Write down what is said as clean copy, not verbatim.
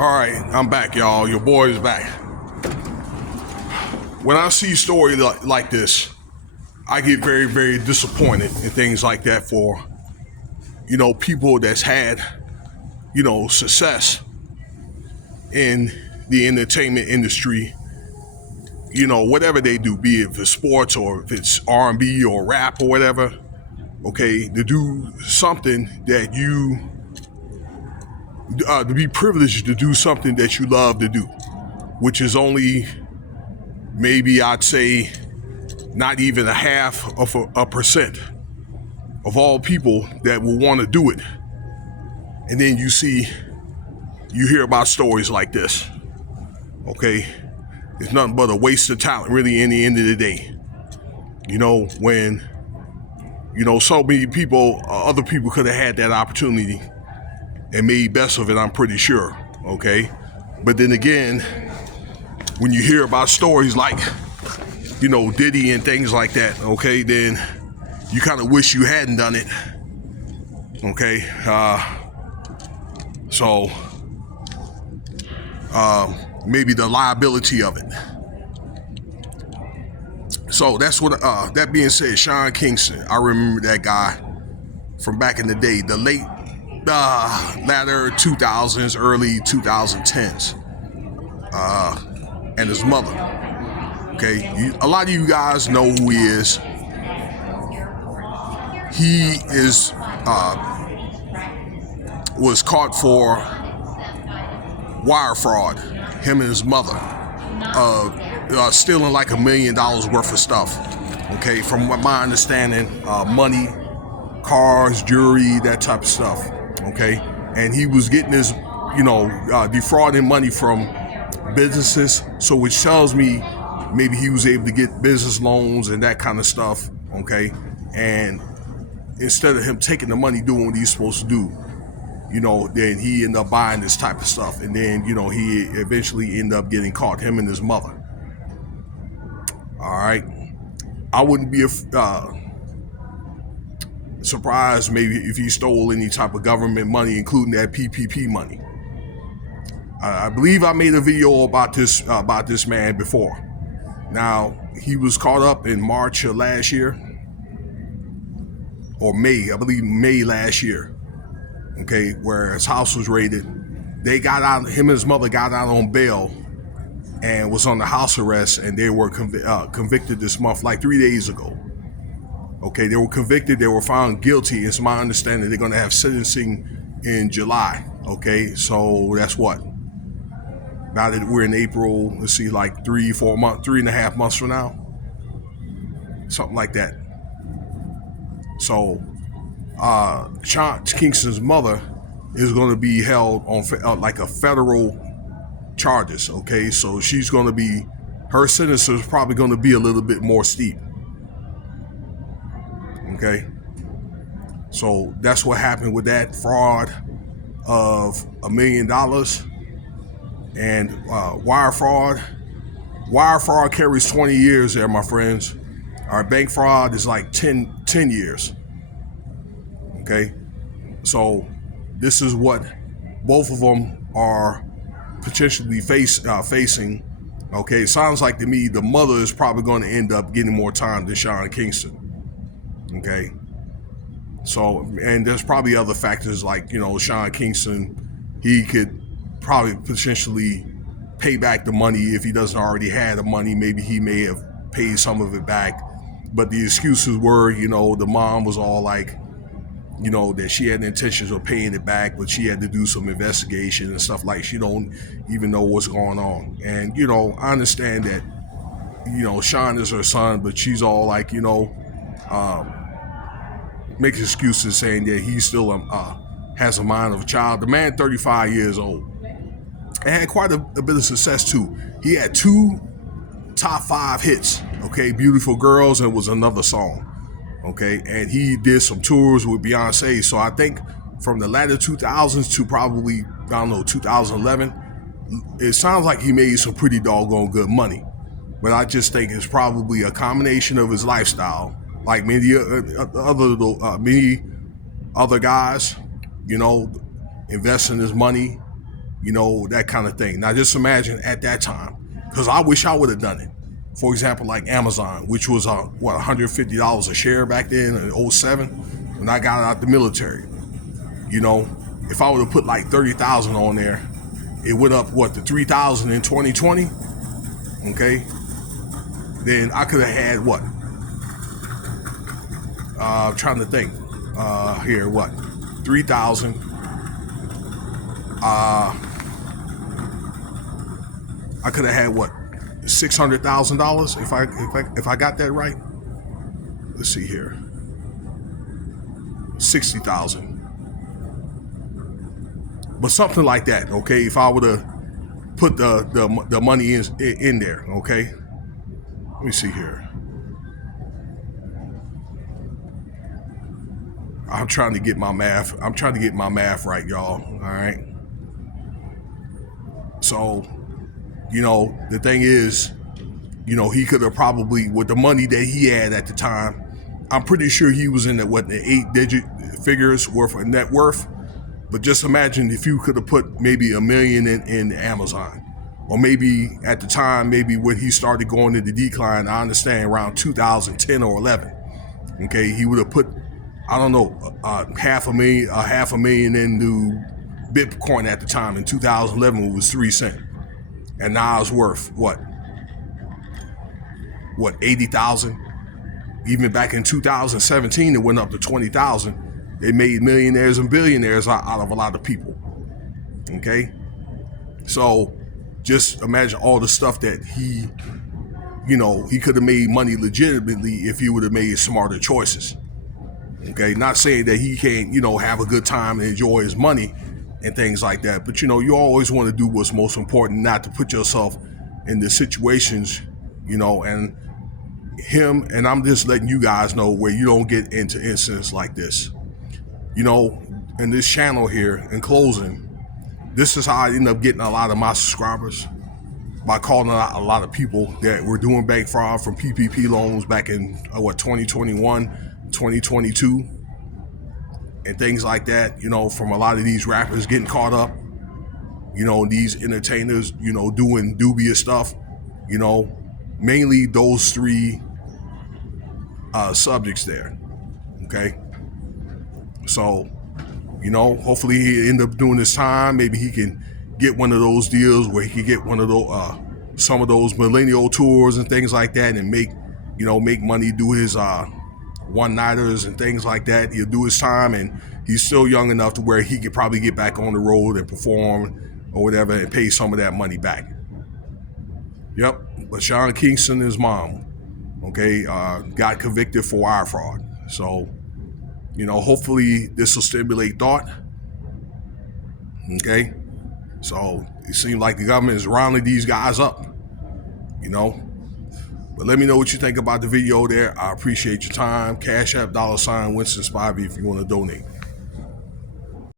All right, I'm back, y'all. Your boy is back. When I see stories like this, I get very, very disappointed in things like that for, people that's had, success in the entertainment industry, whatever they do, be it for sports or if it's R&B or rap or whatever, okay, to do something that to be privileged to do something that you love to do, which is only maybe I'd say not even a half of a percent of all people that will want to do it. And then you hear about stories like this. Okay, it's nothing but a waste of talent, really, in the end of the day. When so many people, other people could have had that opportunity and made best of it, I'm pretty sure. Okay, but then again, when you hear about stories like Diddy and things like that, okay, then you kind of wish you hadn't done it. Okay, so maybe the liability of it. So that's what. That being said, Sean Kingston, I remember that guy from back in the day, the late latter 2000s, early 2010s, and his mother. Okay, a lot of you guys know who he is. He was caught for wire fraud. Him and his mother, stealing like $1 million worth of stuff. Okay, from my understanding, money, cars, jewelry, that type of stuff. Okay, and he was getting his, defrauding money from businesses. So which tells me maybe he was able to get business loans and that kind of stuff. Okay, and instead of him taking the money, doing what he's supposed to do, then he ended up buying this type of stuff. And then, he eventually ended up getting caught, him and his mother. All right. I wouldn't be surprised maybe if he stole any type of government money, including that PPP money. I believe I made a video about this man before. Now, he was caught up in March of last year, or May, I believe May last year. Okay, where his house was raided. They got out, him and his mother got out on bail and was on the house arrest, and they were convicted this month, like 3 days ago. Okay, they were convicted, they were found guilty. It's my understanding they're going to have sentencing in July. Okay, so that's what? Now that we're in April, let's see, like 3.5 months from now. Something like that. So, Sean Kingston's mother is going to be held on like a federal charges. Okay, so she's going to be, her sentence is probably going to be a little bit more steep. Okay, so that's what happened with that fraud of $1 million and wire fraud. Wire fraud carries 20 years there, my friends. Our bank fraud is like 10 years. Okay, so this is what both of them are potentially facing. Okay, it sounds like to me the mother is probably going to end up getting more time than Sean Kingston. Okay, so, and there's probably other factors like, Sean Kingston, he could probably potentially pay back the money if he doesn't already have the money. Maybe he may have paid some of it back, but the excuses were, the mom was all like, that she had intentions of paying it back, but she had to do some investigation and stuff, like she don't even know what's going on. And, I understand that, Sean is her son, but she's all like, making excuses saying that he still has a mind of a child. The man, 35 years old, and had quite a bit of success too. He had 2 top 5 hits, okay, Beautiful Girls, and was another song. Okay, and he did some tours with Beyonce. So I think from the latter 2000s to probably, 2011, it sounds like he made some pretty doggone good money. But I just think it's probably a combination of his lifestyle, like many other guys, investing his money that kind of thing. Now just imagine at that time, because I wish I would have done it. For example, like Amazon, which was $150 a share back then in '07 when I got out the military. If I would have put like 30,000 on there, it went up to 3,000 in 2020. Okay, then I could have had what? Trying to think. Here, what? 3,000. I could have had what? $600,000 if I got that right. Let's see here. 60,000. But something like that, okay? If I would have put the money in there, okay? Let me see here. I'm trying to get my math right, y'all. All right. So, the thing is, he could have probably, with the money that he had at the time, I'm pretty sure he was in the 8-digit figures worth of net worth. But just imagine if you could have put maybe $1 million in Amazon, or maybe at the time, maybe when he started going into decline, I understand around 2010 or 11. Okay, he would have put, I don't know, half a million into Bitcoin at the time in 2011. It was 3 cents, and now it's worth what 80,000. Even back in 2017, it went up to 20,000. They made millionaires and billionaires out of a lot of people. Okay, so just imagine all the stuff that he could have made money legitimately if he would have made smarter choices. Okay, not saying that he can't have a good time and enjoy his money and things like that, but you always want to do what's most important, not to put yourself in the situations, and him, and I'm just letting you guys know where you don't get into incidents like this. In this channel here, in closing, this is how I end up getting a lot of my subscribers, by calling out a lot of people that were doing bank fraud from PPP loans back in 2021, 2022, and things like that. From a lot of these rappers getting caught up, these entertainers, doing dubious stuff. Mainly those three subjects there. Okay. So, hopefully he end up doing his time. Maybe he can get one of those deals where he can get one of those, some of those millennial tours and things like that, and make money, do his one-nighters and things like that. He'll do his time, and he's still young enough to where he could probably get back on the road and perform or whatever and pay some of that money back. Yep. But Sean Kingston, his mom, okay, got convicted for wire fraud. So, hopefully this will stimulate thought. Okay. So it seems like the government is rounding these guys up, But let me know what you think about the video there. I appreciate your time. Cash App $Winston Spivey if you want to donate.